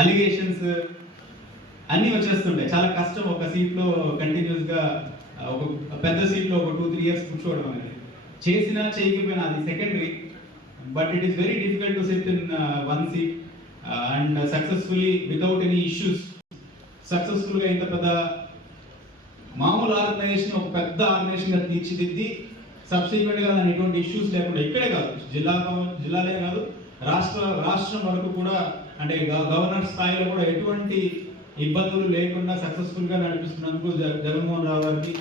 Allegations అన్నీ వచ్చేస్తుంటాయి. చాలా కష్టం ఒక సీట్లో కంటిన్యూస్గా ఒక పెద్ద సీట్లో ఒక టూ త్రీ ఇయర్స్ కూర్చోవడం అనేది. చేసినా చేయకపోయినా అది secondary but it is very difficult to sit in one seat and successfully without any issues సక్సెస్ఫుల్గా ఇంత పెద్ద మామూలు ఆర్గనైజేషన్ ఒక పెద్ద ఆర్గనైజేషన్గా తీర్చిదిద్ది సబ్సిక్వెంట్గా దాని ఎటువంటి ఇష్యూస్ లేకుండా ఇక్కడే కాదు జిల్లా జిల్లాలే కాదు రాష్ట్ర రాష్ట్రం వరకు కూడా అంటే గవర్నర్ స్థాయిలో కూడా ఎటువంటి ఇబ్బందులు లేకుండా సక్సెస్ఫుల్గా నడిపిస్తున్నందుకు జగన్మోహన్ రావు గారికి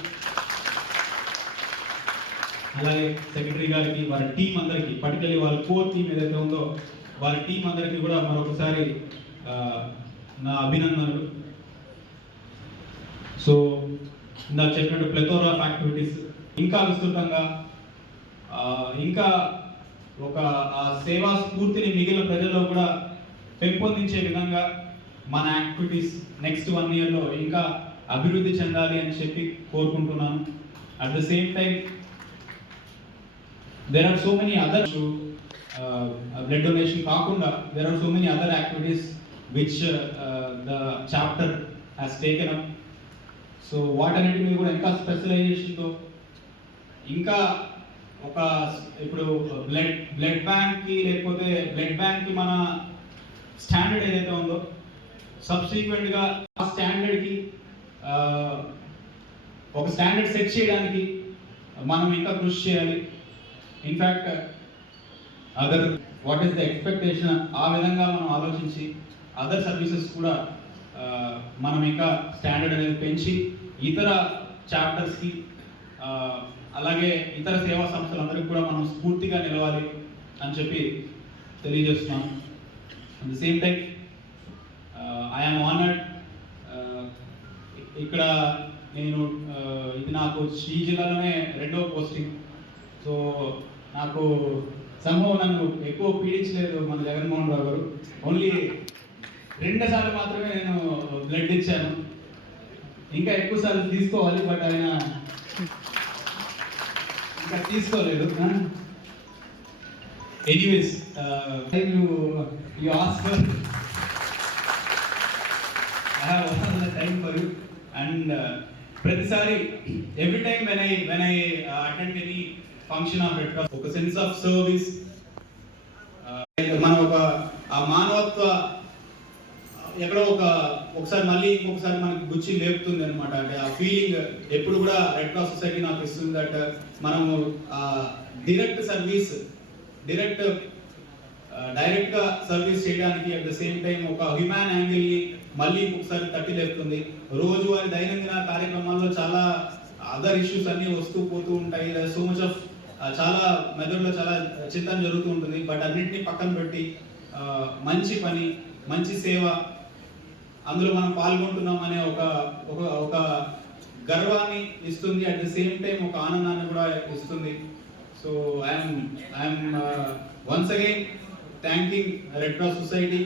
అలాగే సెక్రటరీ గారికి వారి టీం అందరికి పర్టికులర్లీ వాళ్ళ కోర్ టీం ఏదైతే ఉందో వారి టీం అందరికీ కూడా మరొకసారి నా అభినందనలు. సో ఇందాక చెప్పినట్టు ప్లెథోర్ ఆఫ్ యాక్టివిటీస్ ఇంకా విస్తృతంగా ఇంకా ఒక సేవా స్ఫూర్తిని మిగిలిన ప్రజల్లో కూడా పెంపొందించే విధంగా మన యాక్టివిటీస్ నెక్స్ట్ వన్ ఇయర్లో ఇంకా అభివృద్ధి చెందాలి అని చెప్పి కోరుకుంటున్నాను. At the same time there are so many other blood donation కాకుండా there are so many other activities which the chapter has taken up so వాటన్నిటి మీద కూడా ఇంకా స్పెషలైజేషన్తో ఇంకా ఒక ఇప్పుడు బ్లడ్ బ్లడ్ బ్యాంక్కి లేకపోతే బ్లడ్ బ్యాంక్కి మన స్టాండర్డ్ ఏదైతే ఉందో సబ్సిక్వెంట్గా ఆ స్టాండర్డ్కి ఒక స్టాండర్డ్ సెట్ చేయడానికి మనం ఇంకా కృషి చేయాలి. In fact other what is the expectation ఆ విధంగా మనం ఆలోచించి అదర్ సర్వీసెస్ కూడా మనం ఇంకా స్టాండర్డ్ అనేది పెంచి ఇతర చాప్టర్స్కి అలాగే ఇతర సేవా సంస్థలందరికీ కూడా మనం స్ఫూర్తిగా నిలవాలి అని చెప్పి తెలియజేస్తున్నాను at the same time I'm honoured ఇక్కడ నేను uh, ఇది నాకు ఈ జిల్లాలోనే రెండో పోస్టింగ్ సో నాకు సంభవం నన్ను ఎక్కువ పీడించలేదు మన జగన్మోహన్ రావు గారు. ఓన్లీ రెండుసార్లు మాత్రమే నేను బ్లడ్ ఇచ్చాను. ఇంకా ఎక్కువ సార్లు తీసుకోవాలి బట్ ఆయన తీసుకోలేదు anyways you you as I have the time for you and ప్రతిసారి every time when I when I attend any function of Red Cross ఒక సెన్స్ ఆఫ్ సర్వీస్ మనం ఒక ఆ మానవత్వ ఎక్కడో ఒక ఒకసారి మళ్ళీ ఇంకొకసారి మనకి గుచ్చి లేపుతుంది అనమాట అంటే ఆ ఫీలింగ్ ఎప్పుడు కూడా రెడ్ క్రాస్ సొసైటీ నాకు ఇస్తుంది దట్ మనము డైరెక్ట్ సర్వీస్ డైరెక్ట్ డైరెక్ట్గా సర్వీస్ చేయడానికి అట్ ద సేమ్ టైం ఒక హ్యూమాన్ యాంగిల్ని మళ్ళీ ఇంకొకసారి తట్టి లేపుతుంది. రోజువారి దైనందిన కార్యక్రమాల్లో చాలా అదర్ ఇష్యూస్ అన్నీ వస్తూ పోతూ ఉంటాయి. సో మచ్ ఆఫ్ చాలా మెదడులో చాలా చింతన జరుగుతూ ఉంటుంది. బట్ అన్నింటినీ పక్కన పెట్టి మంచి పని మంచి సేవ అందులో మనం పాల్గొంటున్నాం అనే ఒక ఒక ఒక గర్వాన్ని ఇస్తుంది అట్ ద సేమ్ టైం ఒక ఆనందాన్ని కూడా ఇస్తుంది so I'm I'm once again thanking Red Cross Society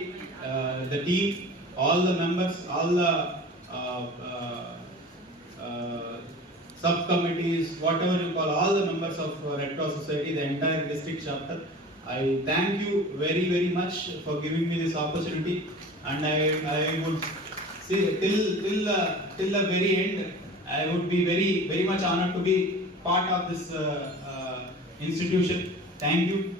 the team all the members all the subcommittees, whatever you call, all the members of of Red Cross Society, the entire district chapter. I thank you very, very much for giving me this opportunity, and I, I would say till till the till the very end, I would be very, very much honored to be part of this uh, uh, institution. Thank you.